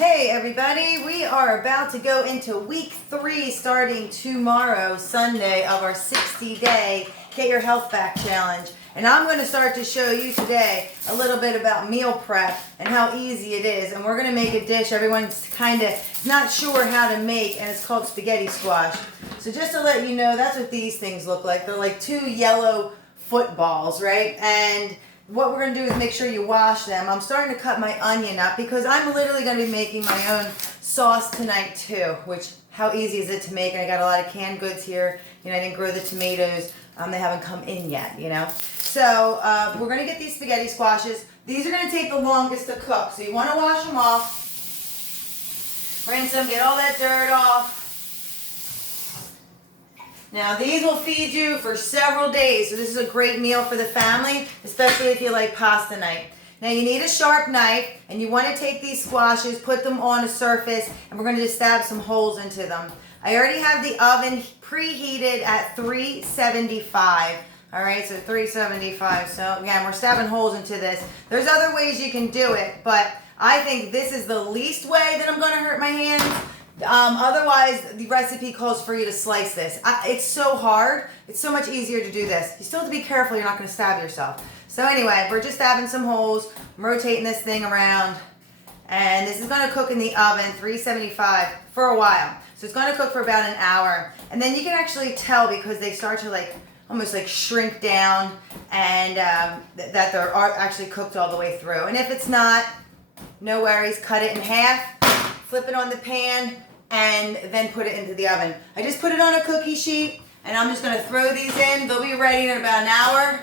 Hey everybody, we are about to go into week 3 starting tomorrow, Sunday, of our 60-day Get Your Health Back Challenge. And I'm going to start to show you today a little bit about meal prep and how easy it is. And we're going to make a dish everyone's kind of not sure how to make, and it's called spaghetti squash. So just to let you know, that's what these things look like. They're like 2 yellow footballs, right? And what we're going to do is make sure you wash them. I'm starting to cut my onion up because I'm literally going to be making my own sauce tonight too, which how easy is it to make? And I got a lot of canned goods here. You know, I didn't grow the tomatoes. They haven't come in yet, you know. So we're going to get these spaghetti squashes. These are going to take the longest to cook. So you want to wash them off. Rinse them, get all that dirt off. Now these will feed you for several days, so this is a great meal for the family, especially if you like pasta night. Now you need a sharp knife, and you want to take these squashes, put them on a surface, and we're going to just stab some holes into them. I already have the oven preheated at 375. All right, so 375. So again, we're stabbing holes into this. There's other ways you can do it, but I think this is the least way that I'm going to hurt my hands. Otherwise, the recipe calls for you to slice this. It's so hard. It's so much easier to do this. You still have to be careful you're not going to stab yourself. So anyway, we're just stabbing some holes. I'm rotating this thing around. And this is going to cook in the oven, 375, for a while. So it's going to cook for about an hour. And then you can actually tell because they start to almost shrink down, and that they're actually cooked all the way through. And if it's not, no worries. Cut it in half, flip it on the pan, and then put it into the oven. I just put it on a cookie sheet, and I'm just going to throw these in. They'll be ready in about an hour.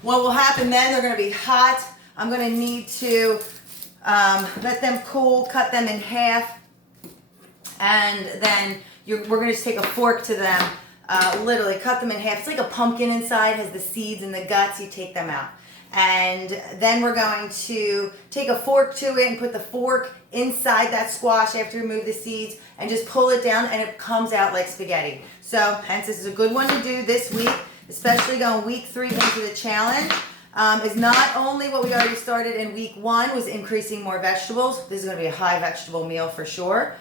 What will happen then, they're going to be hot. I'm going to need to let them cool, cut them in half, and then we're going to just take a fork to them, literally cut them in half. It's like a pumpkin inside, has the seeds and the guts. You take them out. And then we're going to take a fork to it and put the fork inside that squash after you remove the seeds and just pull it down, and it comes out like spaghetti. So hence this is a good one to do this week, especially going week 3 into the challenge. Is not only what we already started in week 1 was increasing more vegetables. This is going to be a high vegetable meal for sure.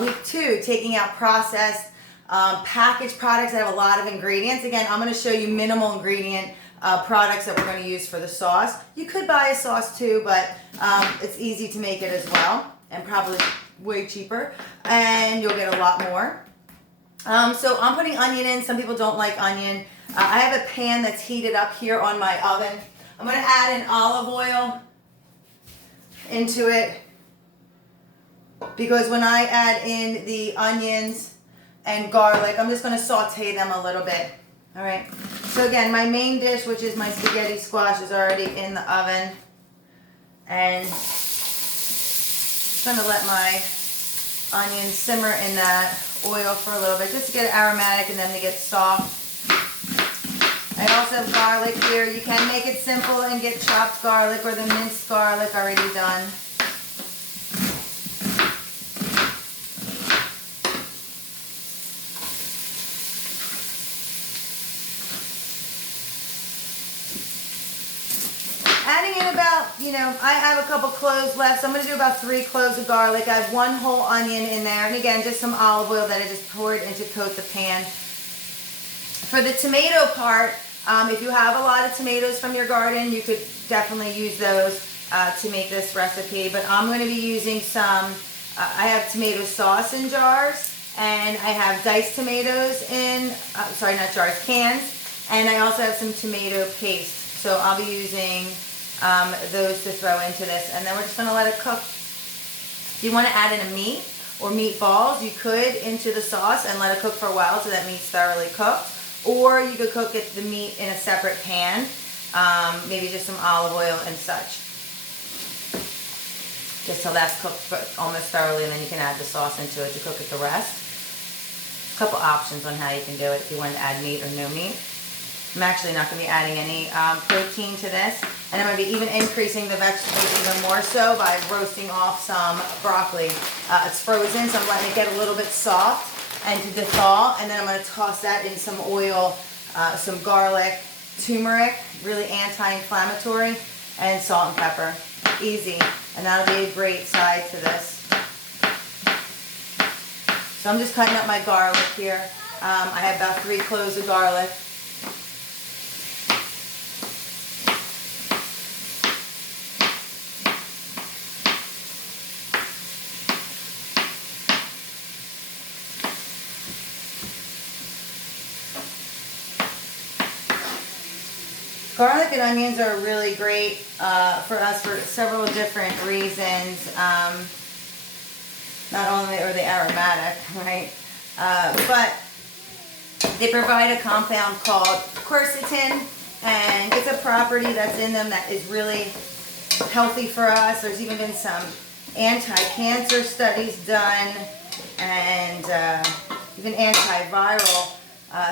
Week 2, taking out processed packaged products that have a lot of ingredients. Again, I'm going to show you minimal ingredient products that we're going to use for the sauce. You could buy a sauce too, but it's easy to make it as well, and probably way cheaper, and you'll get a lot more. So I'm putting onion in. Some people don't like onion. I have a pan that's heated up here on my oven. I'm going to add an olive oil into it because when I add in the onions and garlic, I'm just going to saute them a little bit. All right, so again, my main dish, which is my spaghetti squash, is already in the oven. And I'm just going to let my onions simmer in that oil for a little bit, just to get it aromatic and then to get soft. I also have garlic here. You can make it simple and get chopped garlic or the minced garlic already done. Adding in about, I have a couple cloves left, so I'm going to do about 3 cloves of garlic. I have 1 whole onion in there, and again, just some olive oil that I just poured in to coat the pan. For the tomato part, if you have a lot of tomatoes from your garden, you could definitely use those to make this recipe, but I'm going to be using some, I have tomato sauce in jars, and I have diced tomatoes in, sorry, not jars, cans, and I also have some tomato paste, so I'll be using those to throw into this, and then we're just going to let it cook. If you want to add in a meat or meatballs, you could into the sauce and let it cook for a while so that meat's thoroughly cooked, or you could cook the meat in a separate pan, maybe just some olive oil and such, just till that's cooked almost thoroughly, and then you can add the sauce into it to cook it the rest. A couple options on how you can do it if you want to add meat or no meat. I'm actually not going to be adding any protein to this, and I'm going to be even increasing the vegetables even more so by roasting off some broccoli. It's frozen, so I'm letting it get a little bit soft and to thaw, and then I'm going to toss that in some oil, some garlic, turmeric, really anti-inflammatory, and salt and pepper. Easy. And that'll be a great side to this. So I'm just cutting up my garlic here. I have about 3 cloves of garlic. Garlic and onions are really great for us for several different reasons. Not only are they aromatic, right, but they provide a compound called quercetin, and it's a property that's in them that is really healthy for us. There's even been some anti-cancer studies done, and even antiviral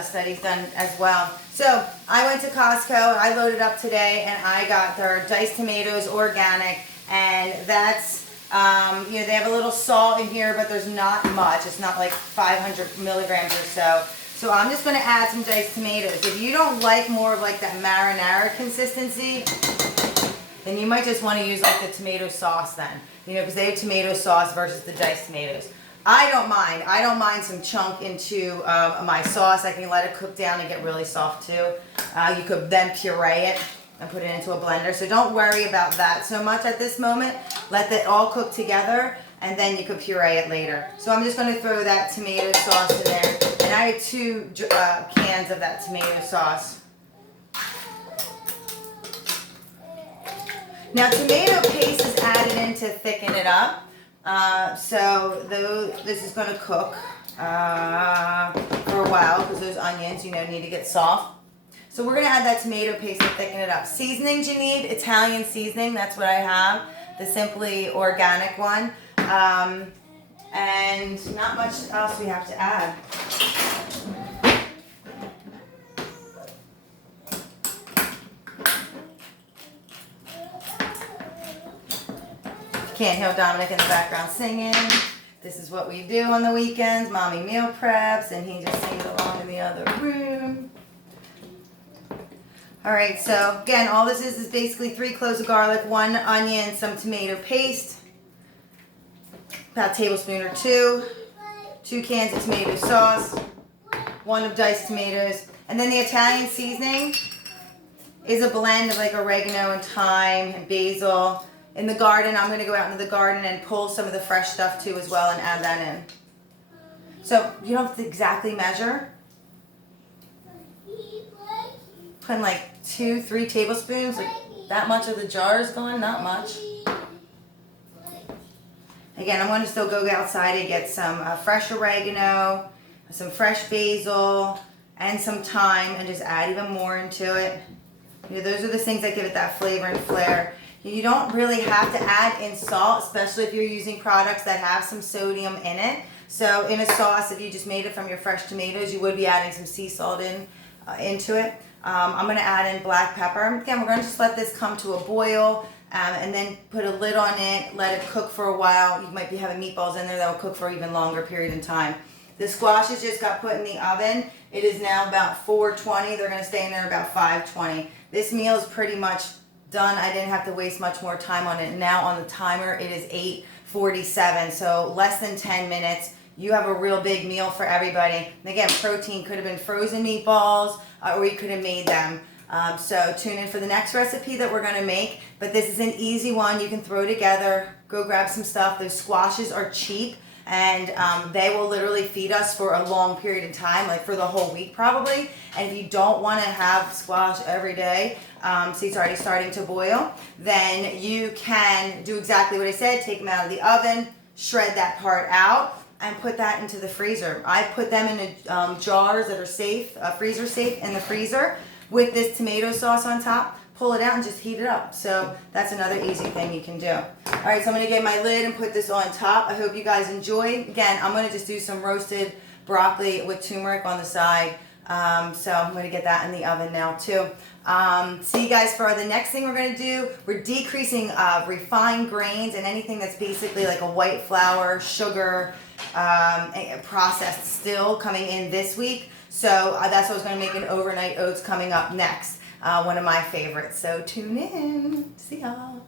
studies done as well. So I went to Costco, I loaded up today, and I got their diced tomatoes organic, and that's, you know, they have a little salt in here, but there's not much. It's not like 500 milligrams or so. So I'm just going to add some diced tomatoes. If you don't like more of like that marinara consistency, then you might just want to use like the tomato sauce then. You know, because they have tomato sauce versus the diced tomatoes. I don't mind. I don't mind some chunk into my sauce. I can let it cook down and get really soft too. You could then puree it and put it into a blender. So don't worry about that so much at this moment. Let that all cook together, and then you could puree it later. So I'm just going to throw that tomato sauce in there. And I have 2 cans of that tomato sauce. Now tomato paste is added in to thicken it up. So this is going to cook for a while because those onions, you know, need to get soft. So we're going to add that tomato paste to thicken it up. Seasonings you need, Italian seasoning, that's what I have. The Simply Organic one. And not much else we have to add. Can't hear Dominic in the background singing. This is what we do on the weekends. Mommy meal preps, and he just sings along in the other room. All right, so again, all this is basically 3 cloves of garlic, 1 onion, some tomato paste, about a tablespoon or 2, 2 cans of tomato sauce, 1 of diced tomatoes, and then the Italian seasoning is a blend of like oregano and thyme and basil. In the garden, I'm going to go out into the garden and pull some of the fresh stuff too as well and add that in. So you don't have to exactly measure. Putting like 2-3 tablespoons, like that much of the jar is going, not much. Again, I'm going to still go outside and get some fresh oregano, some fresh basil, and some thyme, and just add even more into it. You know, those are the things that give it that flavor and flair. You don't really have to add in salt, especially if you're using products that have some sodium in it. So in a sauce, if you just made it from your fresh tomatoes, you would be adding some sea salt into it. I'm going to add in black pepper. Again, we're going to just let this come to a boil and then put a lid on it, let it cook for a while. You might be having meatballs in there that will cook for an even longer period of time. The squashes just got put in the oven. It is now about 420. They're going to stay in there about 520. This meal is pretty much done. I didn't have to waste much more time on it. Now on the timer, it is 8:47, so less than 10 minutes. You have a real big meal for everybody. And again, protein could have been frozen meatballs, or you could have made them. So tune in for the next recipe that we're going to make. But this is an easy one. You can throw together. Go grab some stuff. Those squashes are cheap, and they will literally feed us for a long period of time, like for the whole week probably. And if you don't want to have squash every day, so it's already starting to boil, then you can do exactly what I said. Take them out of the oven, shred that part out, and put that into the freezer. I put them in jars that are safe, freezer safe in the freezer with this tomato sauce on top. Pull it out and just heat it up. So that's another easy thing you can do. All right, so I'm gonna get my lid and put this on top. I hope you guys enjoy. Again, I'm gonna just do some roasted broccoli with turmeric on the side. So I'm gonna get that in the oven now too. See you guys for the next thing we're gonna do. We're decreasing refined grains and anything that's basically like a white flour, sugar, processed still coming in this week. So that's what I was gonna make an overnight oats coming up next. One of my favorites. So tune in. See y'all.